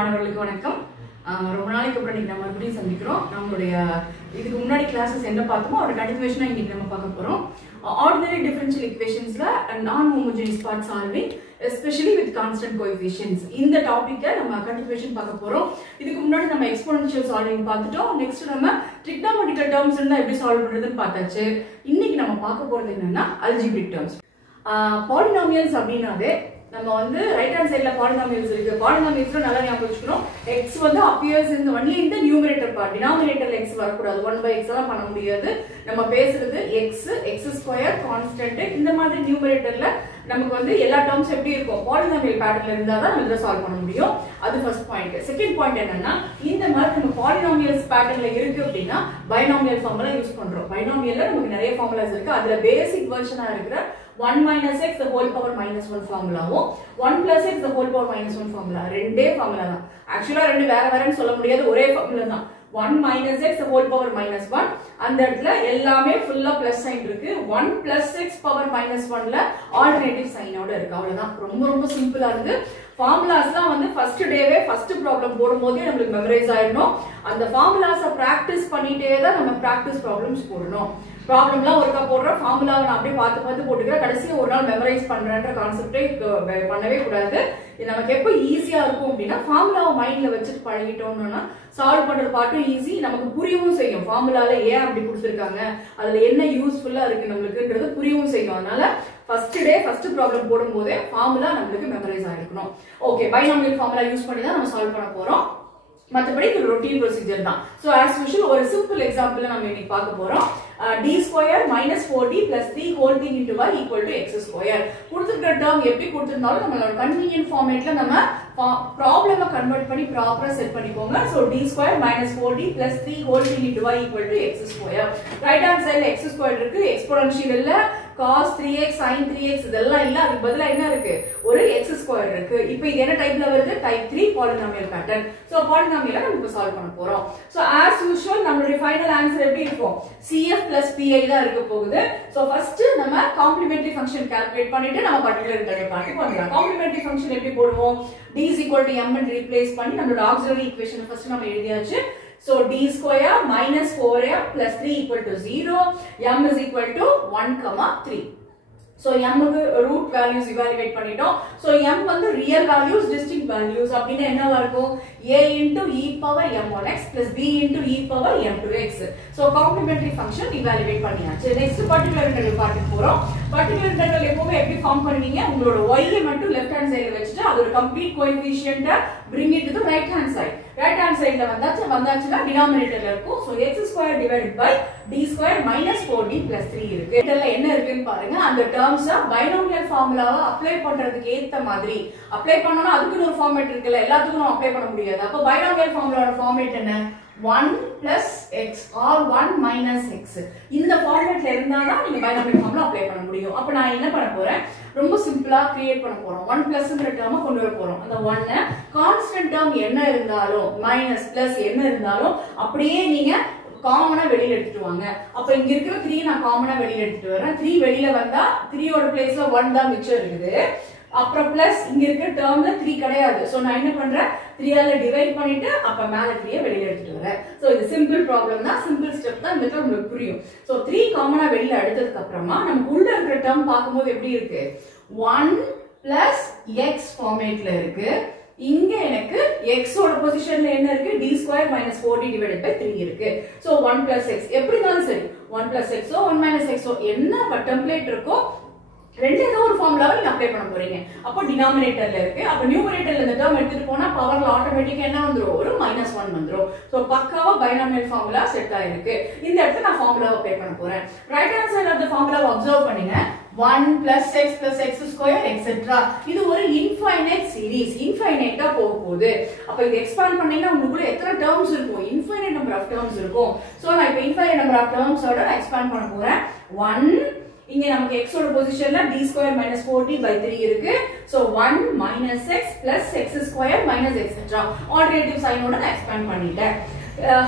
மாணவர்களுக்கு வணக்கம். ரொம்ப நாளைக்கு அப்புறம் இன்னைக்கு நம்ம மறுபடியும் சந்திக்கிறோம். நம்மளுடைய இதுக்கு முன்னாடி கிளாஸஸ் என்ன பார்த்தோமோ அதோட கண்டினியூஷனா இன்னைக்கு நம்ம பார்க்க போறோம். ஆர்டினரி டிஃபரன்ஷியல் ஈக்குவேஷன்ஸ்ல நான் homogeneous part solving especially with constant coefficients இந்த டாபிக்கை நம்ம கண்டினியூஷன் பார்க்க போறோம். இதுக்கு முன்னாடி நம்ம எக்ஸ்போனன்ஷியல் சால்விங் பார்த்துட்டோம். நெக்ஸ்ட் நம்ம ட்ரிக்னாமெட்ரிக்கல் டேர்ம்ஸ் இருந்தா எப்படி சால்வ் பண்றதுன்னு பார்த்தாச்சு. இன்னைக்கு நம்ம பார்க்க போறது என்னன்னா அல்ஜிப்ரிக் டேர்ம்ஸ். பாலினாமியல்ஸ் அப்படின்னாவே நம்ம வந்து ரைட் ஹேண்ட் சைடுல பாலினாமியல்ஸ் இருக்கு. பாலினாமியல்ஸ்ல நல்லா ஞாபகம் வச்சுக்கணும். x வந்து appears in only in the numerator part. denominatorல x வரக்கூடாது. 1/x எல்லாம் பண்ண முடியாது. நம்ம பேசுறது x ஸ்கொயர் கான்ஸ்டன்ட் இந்த மாதிரி நியூமரேட்டர்ல நமக்கு வந்து எல்லா டேர்ம்ஸ் எப்படி இருக்கும் பாலினாமியல் பேட்டர்ன்ல இருந்தா தான் நம்ம இத சால்வ் பண்ண முடியும். அது ஃபர்ஸ்ட் பாயிண்ட். செகண்ட் பாயிண்ட் என்னன்னா இந்த மாதிரி நம்ம பாலினாமியல்ஸ் பேட்டர்ன்ல இருக்கு அப்படினா பைனாமியல் ஃபார்முலா யூஸ் பண்றோம். பைனாமியல்ல நமக்கு நிறைய ஃபார்முலாஸ் இருக்கு. அதுல பேசிக் வெர்ஷனா இருக்கிற 1 minus x the whole power minus 1 ஃபார்முலாவும் 1 plus x the whole power minus 1 formula ரெண்டே ஃபார்முலா தான். ஆக்சுவலா ரெண்டு வேற வேறன்னு சொல்ல முடியாது, ஒரே ஃபார்முலா தான். 1 minus x the whole power minus 1 அந்த இடத்துல எல்லாமே ஃபுல்லா பிளஸ் சைன் இருக்கு. 1 plus x power minus 1ல ஆல்டர்னேட்டிவ் சைனோட இருக்கு. அவ்வளவுதான். ரொம்ப ரொம்ப சிம்பிளா இருக்கு. ஃபார்முலாஸ்லாம் வந்து ஃபர்ஸ்ட் டேவே ஃபர்ஸ்ட் ப்ராப்ளம் போடும்போதே நமக்கு மெமரைஸ் ஆயிடணும். அந்த ஃபார்முலாஸை பிராக்டிஸ் பண்ணிட்டே தான் நம்ம பிராக்டிஸ் ப்ராப்ளம்ஸ் போடணும். ப்ராப்ளம்லாம் ஒருக்கா போடுற ஃபார்முலாவை நான் அப்படியே பார்த்து பார்த்து போட்டுக்கிறேன். கடைசியா ஒரு நாள் மெமரைஸ் பண்றேன்ற கான்செப்டே பண்ணவே கூடாது. இது நமக்கு எப்போ ஈஸியா இருக்கும் அப்படின்னா ஃபார்முலாவை மைண்ட்ல வச்சுட்டு பழகிட்டோம்னா சால்வ் பண்றது பாட்டும் ஈஸி, நமக்கு புரியவும் செய்யும். ஃபார்முலால ஏன் அப்படி கொடுத்துருக்காங்க, அதுல என்ன யூஸ்ஃபுல்லா இருக்கு நம்மளுக்குன்றது புரியவும் செய்யும். அதனால ஃபர்ஸ்ட் டே ஃபர்ஸ்ட் ப்ராப்ளம் போடும்போதே ஃபார்முலா நம்மளுக்கு மெமரைஸ் ஆயிருக்கணும். ஓகே, பைனாமியல் ஃபார்முலா யூஸ் பண்ணி தான் நம்ம சால்வ் பண்ண போறோம். மற்றபடி இது ரொட்டீன் ப்ரொசீஜர் தான். ஸோ ஆஸ் யூஷுவல் ஒரு சிம்பிள் எக்ஸாம்பிள் நம்ம இன்னைக்கு பார்க்க போறோம். d square minus 4d plus 3 whole thing into y equal to x square. கொடுத்திருக்கிற டேர்ம் எப்படி கொடுத்திருந்தாலும் நம்மளோட கன்வீனியன்ட் ஃபார்மேட்ல நம்ம ப்ராப்ளமை கன்வெர்ட் பண்ணி ப்ராப்பரா செட் பண்ணிக்கோங்க. So d square minus 4d plus 3 whole thing into y equal to x square. Right hand சைடுல x square இருக்கு. Exponential இல்ல, cos 3x sin 3x இதெல்லாம் இல்ல. அதுக்கு பதிலா என்ன இருக்கு, ஒரு x ஸ்கொயர் இருக்கு. இப்போ இது என்ன டைப்ல வருது, டைப் 3 பாலினாமியல் பேட்டர்ன். சோ பாலினாமியலை நம்ம இப்ப சால்வ் பண்ண போறோம். சோ ஆஸ் யூஷுவல் நம்மளுடைய ஃபைனல் ஆன்சர் எப்படி இருக்கும், cf plus pi தான் இருக்க போகுது. சோ ஃபர்ஸ்ட் நம்ம காம்ப்ளிமெண்டரி ஃபங்க்ஷன் கால்குலேட் பண்ணிட்டு நம்ம பர்టిక్యులர் இன்டெகிரல் பார்ட்டி பண்ணலாம். காம்ப்ளிமெண்டரி ஃபங்க்ஷன் எப்படி போடுவோம், d is equal to m ன்னு ரீப்ளேஸ் பண்ணி நம்மளோட ஆக்ஸிலரி ஈக்குவேஷன் ஃபர்ஸ்ட் நம்ம எழுதியாச்சு. So d square minus 4m plus 3 equal to 0, m is equal to 1, 3. So m க்கு root values evaluate பண்ணிட்டோம். So m வந்து real values, distinct values அப்படினா என்னவா இருக்கும், a into e power m1x plus b into e power m2x. So complementary function evaluate பண்ணியாச்சு. Next particular integral பார்க்க போறோம். particular integral எப்பவுமே எப்படி ஃபார்ம் பண்ணுவீங்க, உங்களோட y ஐ மட்டும் left hand side வச்சிட்டு அதோட complete coefficient bring it to the right hand side. right hand sideல வந்தாச்சுனா denominatorல இருக்கும். So x square divided by d square minus 4d plus 3 இருக்கு. இதெல்ல என்ன இருக்குன்னு பாருங்க. அந்த டேர்ம்ஸ் பைனாமியல் ஃபார்முலாவை அப்ளை பண்றதுக்கு ஏத்த மாதிரி அப்ளை பண்ணனும். அதுக்கு ஒரு ஃபார்மேட் இருக்குல, எல்லாத்துக்கும் நம்ம அப்ளை பண்ண முடியாது. அப்ப பைனாமியல் ஃபார்முலாவோட ஃபார்மேட் என்ன, 1 plus x or 1 minus x. இந்த ஃபார்மேட்ல இருந்தா தான் நீங்க பைனாமியல் ஃபார்முலா அப்ளை பண்ண முடியும். அப்ப நான் என்ன பண்ண போறேன், ரொம்ப சிம்பிளா கிரியேட் பண்ண போறோம். 1 பிளஸ்ங்கற டேர்மை கொண்டு வர போறோம். அந்த 1 கான்ஸ்டன்ட் டேர்ம் என்ன இருந்தாலும் மைனஸ் பிளஸ் என்ன இருந்தாலும் அப்படியே நீங்க காமனா வெளியில எடுத்துட்டு வாங்க. அப்ப இங்க இருக்கிற 3 நான் காமனா வெளியில எடுத்துட்டு வரேன். 3 வெளியில வந்தா 3 ஓட பிளேஸ்ல 1 தான் மிச்சம் இருக்குது. அப்புறம் பிளஸ் இங்க இருக்க டேர்ம்ல 3 கிடையாது. சோ நான் என்ன பண்றேன், 3 ஆல டிவைட் பண்ணிட்டு அப்ப மேல 3 வெளியில எடுத்துட்டு வரேன். சோ இது சிம்பிள் ப்ராப்ளம் தான், சிம்பிள் ஸ்டெப் தான், இந்த உங்களுக்கு புரியும். சோ 3 காமனா வெளியில எடுத்ததுக்கு அப்புறமா நமக்கு உள்ள இருக்கிற டேர்ம் பாக்கும்போது எப்படி இருக்கு, 1 plus x ஃபார்மேட்ல இருக்கு. இங்க எனக்கு x ஓட பொசிஷன்ல என்ன இருக்கு, d square minus 4d divided by 3 இருக்கு. சோ 1 plus x எப்படினாலும் சரி, 1 plus x ஓ 1 minus x ஓ என்ன டெம்ப்ளேட் இருக்கோ ரெண்டு ஏதோ ஒரு ஃபார்முலாவை நீங்க அப்ளை பண்ண போறீங்க. அப்போ டினாமினேட்டர்ல இருக்கு. அப்ப நியூமரேட்டர்ல இந்த டேர்ம் எடுத்துட்டு போனா பவர்ல ஆட்டோமேட்டிக்கா என்ன வந்துரும், ஒரு -1 வந்துரும். சோ பக்காவா பைனாமியல் ஃபார்முலா செட் ஆயிருக்கு. இந்த இடத்துல நான் ஃபார்முலாவை அப்ளை பண்ண போறேன். Right hand side of the ஃபார்முலாவை அப்சர்வ் பண்ணுங்க. 1 plus x square etc. இது ஒரு இன்ஃபைனைட் சீரிஸ், இன்ஃபைனைட்டா போக போகுது. அப்ப இது எக்ஸ்பாண்ட் பண்ணீங்கன்னா உங்களுக்குள்ள எத்தனை டேர்ம்ஸ் இருக்கும், இன்ஃபைனைட் நம்பர் ஆஃப் டேர்ம்ஸ் இருக்கும். சோ நான் இப்ப இன்ஃபைனைட் நம்பர் ஆஃப் டேர்ம்ஸோட நான் எக்ஸ்பாண்ட் பண்ண போறேன். 1 இங்க நமக்கு x ஓட பொசிஷன்ல d square minus 4d by 3 இருக்கு. So 1 minus x plus x square minus etc. Alternative சைனோட நான் எக்ஸ்பாண்ட் பண்ணிட்டேன்.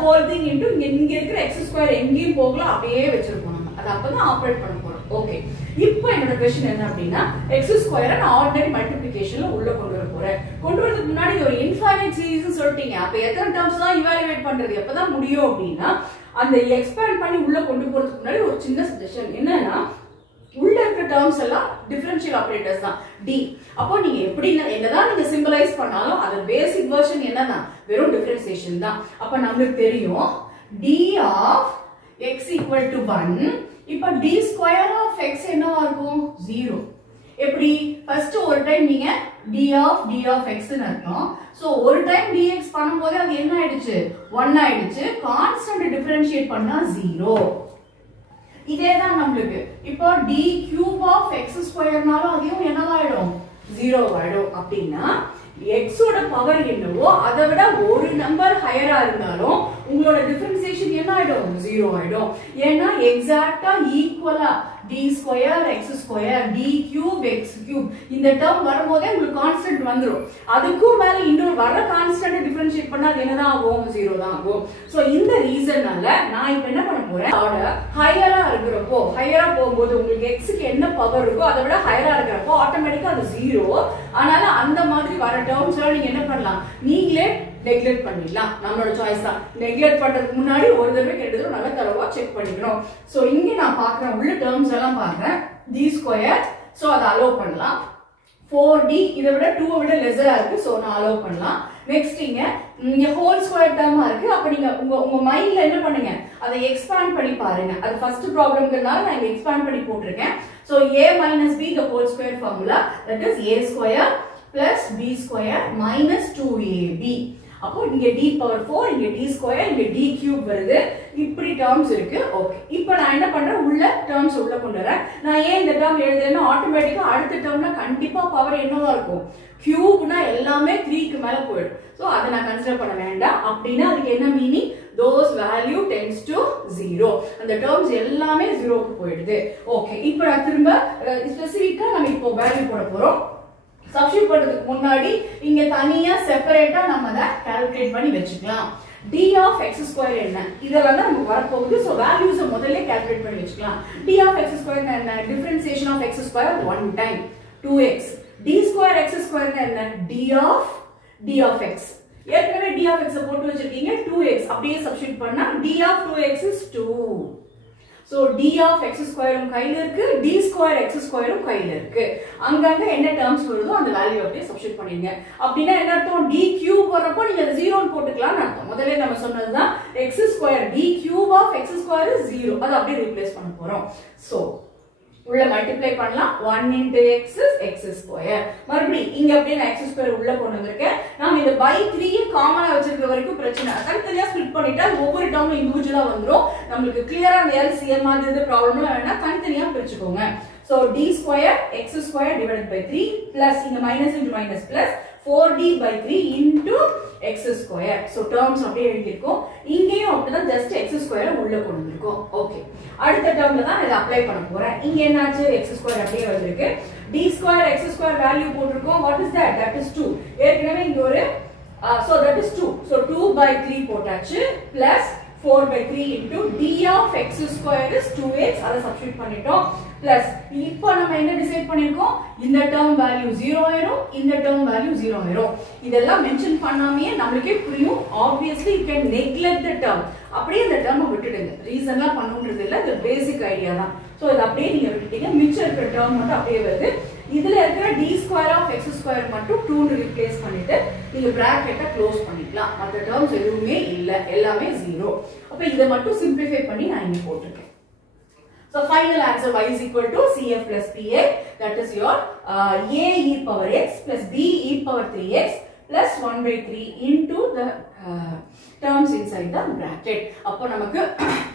ஹோல் திங் இன்டு இங்க இருக்கிற x ஸ்கொயர் எங்கேயும் போகல, அப்படியே வச்சிருக்கோம் நம்ம. அது அப்பதான் ஆபரேட் பண்ண போறோம். ஓகே, இப்போ என்னோட क्वेश्चन என்ன அப்படினா x2 நான் ஆர்டினரி மல்டிப்ளிகேஷன்ல உள்ள கொண்டு வர போறேன். கொண்டு வரதுக்கு முன்னாடி ஒரு இன்ஃபைனைட் சீரிஸ் சொல்லிட்டீங்க. அப்ப எத்தனை டேர்ம்ஸ் தான் இவாலுவேட் பண்றது எப்பதான் முடியும் அப்படினா அந்த எக்ஸ்பேண்ட் பண்ணி உள்ள கொண்டு போறதுக்கு முன்னாடி ஒரு சின்ன சஜஷன் என்னன்னா உள்ள இருக்க டேர்ம்ஸ் எல்லாம் டிஃபரன்ஷியல் ஆபரேட்டர்ஸ் தான் d. அப்போ நீங்க எப்படி என்னதான் நீங்க சிம்பலைஸ் பண்ணாலும் அது பேசிக் வெர்ஷன் என்னதான் வெறும் டிஃபரன்ஷியேஷன் தான். அப்ப நமக்கு தெரியும் d of x equal to 1. இப்போ d square of x என்னவா இருக்கும் 0. எப்படி ஃபர்ஸ்ட் ஒரு டைம் நீங்க d of x ன்னு அர்த்தம். சோ ஒரு டைம் dx பண்ணும்போது அது என்ன ஆயிடுச்சு 1 ஆயிடுச்சு. கான்ஸ்டன்ட் டிஃபரன்ஷியேட் பண்ணா 0. இதேதான் நமக்கு இப்போ d cube of x ஸ்கொயர்னாலும் அதுவும் என்னவாயிடும் 0 ஆயிடும். அப்படினா x ஓட பவர் என்னவோ அதை விட ஒரு நம்பர் ஹையரா இருந்தாலும் உங்களோட டிஃபரன்ஷியேஷன் என்ன ஆயிடும் 0 ஆயிடும். ஏன்னா எக்ஸாக்ட்டா ஈக்குவலா d square x square d cube x cube இந்த டேர்ம் வரும்போதே உங்களுக்கு கான்ஸ்டன்ட் வந்துரும். அதுக்கும் மேல இன்னொரு வர கான்ஸ்டன்ட் டிஃபரன்ஷியேட் பண்ணா அது என்னதான் ஆகும் 0 தான் ஆகும். சோ இந்த ரீசன்னால நான் இப்போ என்ன பண்ண போறேன் ஆர்டர் ஹையரா இருக்குறப்போ ஹையரா போகும்போது உங்களுக்கு x க்கு என்ன பவர் இருக்கோ அதை விட ஹையரா இருக்குறப்போ ஆட்டோமேட்டிக்கா அது 0. அதனால அந்த மாதிரி வர டேர்ம்ஸ் எல்லாம் நீங்க என்ன பண்ணலாம் நீங்களே நெக்லெக்ட் பண்ணிடலாம். நம்மளோட சாய்ஸ் தான். நெக்லெக்ட் பண்றதுக்கு முன்னாடி ஒரு தடவை கேட்டது நல்லா தரவா செக் பண்ணிக்கணும். சோ இங்க நான் பார்க்கறேன் உள்ள டேர்ம்ஸ் எல்லாம் பார்க்கறேன் d ஸ்கொயர். சோ அத அலோ பண்ணலாம். 4d இதை விட 2 விட லெஸரா இருக்கு. சோ நான் அலோ பண்ணலாம். நெக்ஸ்ட் இங்க ஹோல் ஸ்கொயர் டேர்மா இருக்கு. அப்ப நீங்க உங்க மைண்ட்ல என்ன பண்ணுங்க அதை எக்ஸ்பாண்ட் பண்ணி பாருங்க. அது ஃபர்ஸ்ட் ப்ராப்ளம்ங்கறனால நான் இங்க எக்ஸ்பாண்ட் பண்ணி போட்டுருக்கேன். So a - b the whole square formula that is a square plus b square minus 2ab. அப்போ இங்க d பவர் 4 இங்க d ஸ்கொயர் இங்க d கியூப் வருது. இப்படி டேர்ம்ஸ் இருக்கு. ஓகே இப்போ நான் என்ன பண்றேன் உள்ள டேர்ம்ஸ் உள்ள கொண்டு வரேன். நான் ஏன் இந்த டேர்ம் எழுதுறேன்னா ஆட்டோமேட்டிக்கா அடுத்த டேர்ம்ல கண்டிப்பா பவர் என்னவா இருக்கும் கியூப்னா எல்லாமே 3 க்கு மேல போய்டும். சோ அத நான் கன்சிடர் பண்ண வேண்டாம். அப்படினா அதுக்கு என்ன meaning those value tends to 0. அந்த டேர்ம்ஸ் எல்லாமே 0 க்கு போயிடுது. ஓகே இப்போ நான் திரும்ப ஸ்பெசிஃபிக்கா நம்ம இப்போ வேல்யூ போட போறோம். சப்ஸ்டிட்யூட் பண்றதுக்கு முன்னாடி இங்க தனியா செப்பரேட்டா நம்ம அத கால்குலேட் பண்ணி வெச்சுக்கலாம். d of x square என்ன இதெல்லாம் தான் நமக்கு வர போகுது. சோ வேல்யூஸ் முதல்ல கால்குலேட் பண்ணி வெச்சுக்கலாம். d of x square என்ன differentiation of x square one time 2x. d square x square என்ன d of x. ஏற்கனவே d of x போட்டு வச்சிருக்கீங்க 2x அப்படியே சப்ஸ்டிட்யூட் பண்ணா d of 2x is 2. So d of x square கையில இருக்கு d square x square கையில இருக்கு. அங்கங்க என்ன டேர்ம்ஸ் வருதோ அந்த வேல்யூ அப்படியே சப்ஸ்டிட்யூட் பண்ணிடுங்க. அப்படினா என்ன அர்த்தம் d கியூப் வரப்போ நீங்க 0 ன்னு போட்டுக்கலாம்னு அர்த்தம். முதல்ல நம்ம சொன்னதுதான் x square d cube of x square is 0. அத அப்படியே ரீப்ளேஸ் பண்ண போறோம். சோ உள்ள மல்டிப்ளை பண்ணலாம் 1 into x is x square. மறுபடியும் இங்க அப்படியே நான் x square உள்ள கொண்டு வந்திருக்கேன். நாம இந்த by 3 காமனா வச்சிருக்க வரைக்கும் பிரச்சனை தனித்தனியா ஸ்ப்ளிட் பண்ணிட்டா ஒவ்வொரு டேர்மும் இண்டிவிஜுவலா வந்துரும். நமக்கு கிளியரா அந்த LCM மாதிரி இந்த ப்ராப்ளம்ல வேணா தனித்தனியா பிரிச்சுக்கோங்க. So d square x square divided by 3 plus இங்க minus into minus plus 4d by 3 into x square. So terms அப்படியே எழுதிருக்கோம். இங்கேயும் அப்படிதான் just x square உள்ள கொண்டு வந்திருக்கோம். ஓகே அடுத்த டேர்ம்ல தான் இத அப்ளை பண்ண போறேன். இங்க என்னாச்சு x square அப்படியே வந்திருக்கு. d square x square value போட்டுருக்கோம். what is that? That is 2. ஏற்கனவே இங்க ஒரு so that is 2. So 2 by 3 போட்டாச்சு plus 4 by 3 into d of x square is 2x. அதை சப்ஸ்டிட்யூட் பண்ணிட்டோம். plus இப்போ நம்ம என்ன டிசைட் பண்ணிருக்கோம் இந்த டேர்ம் வேல்யூ 0 ஆயிரும் இந்த டேர்ம் வேல்யூ 0 ஆயிரும். இதெல்லாம் மென்ஷன் பண்ணாமயே நமக்கே புரியும். obviously you can neglect the term. அப்படியே இந்த டேர்மை விட்டுடுங்க. ரீசன்லாம் பண்ணணும்ன்றது இல்ல இது பேசிக் ஐடியா தான். சோ இது அப்படியே நீங்க விட்டுட்டீங்க. மிச்சம் இருக்கிற டேர்ம் மட்டும் அப்படியே வருது. இதுல இருக்கிற d square of x square மட்டும் 2 ன்னு ரீப்ளேஸ் பண்ணிட்டு நீங்க பிராக்கெட்டை க்ளோஸ் பண்ணிக்கலாம். மற்ற டேர்ம்ஸ் எதுவுமே இல்ல எல்லாமே 0. அப்ப இத மட்டும் சிம்பிளிஃபை பண்ணி நான் இங்க போட்டுட்டேன். So final answer y is equal to cf plus pa, that is your a e power x plus b e power 3x plus 1 by 3 into the terms inside the bracket. அப்போ நமக்கு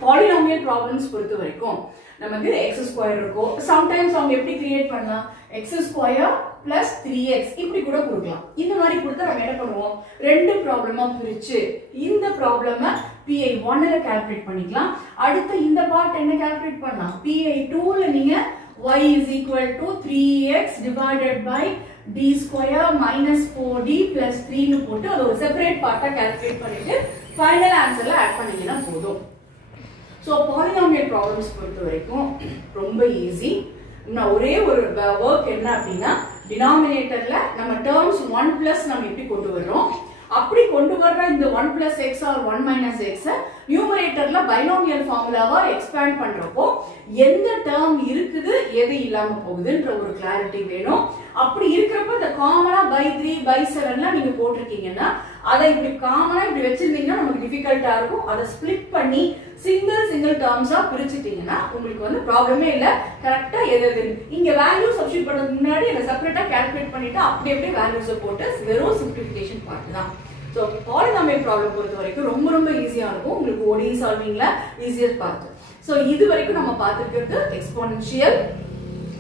polynomial problems பொறுத்த வரைக்கும் நமக்கு x square இருக்கும். sometimes அவங்க எப்படி create பண்ணலாம் x square plus 3x இப்படி கூட கொடுக்கலாம். இந்த மாதிரி கொடுத்தா நம்ம என்ன பண்ணுவோம் ரெண்டு ப்ராப்ளமா பிரிச்சு இந்த ப்ராப்ளமை PI1 ல கால்குலேட் பண்ணிக்கலாம். அடுத்து இந்த பார்ட் என்ன கால்குலேட் பண்ணலாம் PI2 ல நீங்க y is equal to 3x divided by d square minus 4d plus 3 னு போட்டு அது ஒரு செப்பரேட் பார்ட்டா கால்குலேட் பண்ணிட்டு ஃபைனல் ஆன்சர்ல ஆட் பண்ணீங்கன்னா போதும். சோ பாலினாமியல் ப்ராப்ளம்ஸ் பொறுத்த வரைக்கும் ரொம்ப ஈஸி. ஒரே ஒரு ஒர்க் என்ன அப்படின்னா டினாமினேட்டர்ல நம்ம டேர்ம்ஸ் 1 பிளஸ் நம்ம எப்படி கொண்டு வர்றோம், அப்படி கொண்டு வர்ற இந்த 1 plus x or 1 minus x நியூமரேட்டர்ல பைனாமியல் ஃபார்முலாவா எக்ஸ்பேண்ட் பண்றப்போ எந்த டேர்ம் இருக்குது எது இல்லாம போகுதுன்ற ஒரு கிளாரிட்டி வேணும். அப்படி இருக்கிறப்ப இந்த காமனா by 3 by 7 நீங்க போட்டிருக்கீங்கன்னா அதை இப்படி காமனா இப்படி வச்சிருந்தீங்கன்னா நமக்கு டிஃபிகல்ட்டா இருக்கும். அதை ஸ்பிளிட் பண்ணி சிங்கிள் டேர்ம்ஸா பிரிச்சிட்டீங்கன்னா உங்களுக்கு வந்து ப்ராப்ளமே இல்ல. கரெக்டா எது இங்க வேல்யூ சப்ஸ்டிட்யூட் பண்றதுக்கு முன்னாடி அதை செப்பரேட்டா கால்குலேட் பண்ணிட்டு அப்படியே வேல்யூஸை போட்டு வெறும் சிம்பிளிஃபிகேஷன் பார்ட் தான். ஸோ பாலினாமியல் ப்ராப்ளம் பொறுத்த வரைக்கும் ரொம்ப ஈஸியா இருக்கும். உங்களுக்கு ODE சால்விங்ல ஈஸியர் பார்ட். ஸோ இது வரைக்கும் நம்ம பார்த்துருக்கிறது exponential,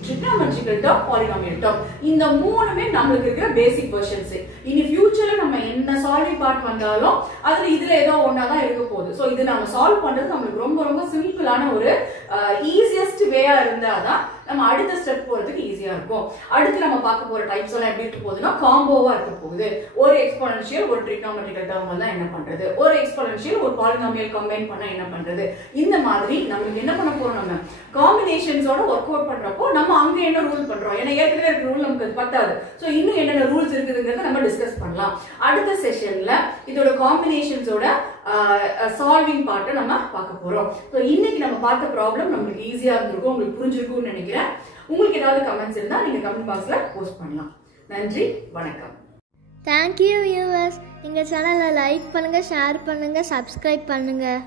trigonometrical term, polynomial term. இந்த மூணுமே நமக்கு இருக்கிற பேசிக் வெர்ஷன்ஸ். இனி ஃபியூச்சர்ல நம்ம என்ன சால்விங் பார்ட் வந்தாலும் அதுல இதுல ஏதோ ஒண்ணா தான் இருக்க போகுது. சோ இது நம்ம சால்வ் பண்றது நமக்கு ரொம்ப சிம்பிளான ஒரு ஈஸியஸ்ட் வேயா இருந்தாதான் நம்ம அடுத்த ஸ்டெப் போறதுக்கு ஈஸியா இருக்கும். அடுத்து நம்ம பார்க்க போற டைப்ஸ் எல்லாம் எப்படி இருக்க போகுதுன்னா காம்போவா இருக்க போகுது. ஒரு எக்ஸ்போனன்ஷியல் ஒரு trigonometrical term வந்தா என்ன பண்றது, ஒரு எக்ஸ்போனன்ஷியல் ஒரு பாலினாமியல் கம்பைன் பண்ணா என்ன பண்றது, இந்த மாதிரி நமக்கு என்ன பண்ண போறோம், நம்ம காம்பினேஷன்ஸோட ஒர்க் அவுட் பண்றப்போ நம்ம அங்க என்ன ரூல் பண்றோம், ஏன்னா ஏற்கனவே இருக்க ரூல் நமக்கு அது பத்தாது. சோ இன்னும் என்னென்ன ரூல்ஸ் இருக்குதுங்கிறத நம்ம டிஸ்கஸ் பண்ணலாம். அடுத்த செஷன்ல இதோட காம்பினேஷன்ஸோட சால்விங் பார்ட்டை நம்ம பார்க்க போறோம். சோ இன்னைக்கு நம்ம பார்த்த ப்ராப்ளம் நமக்கு ஈஸியா இருந்திருக்கும், உங்களுக்கு புரிஞ்சிருக்கும்னு நினைக்கிறேன். உங்களுக்கு ஏதாவது கமெண்ட்ஸ் இருந்தா நீங்க கமெண்ட் பாக்ஸ்ல போஸ்ட் பண்ணலாம். நன்றி, வணக்கம். Thank you viewers. எங்கள் சேனலை லைக் பண்ணுங்கள், ஷேர் பண்ணுங்கள், சப்ஸ்கிரைப் பண்ணுங்கள்.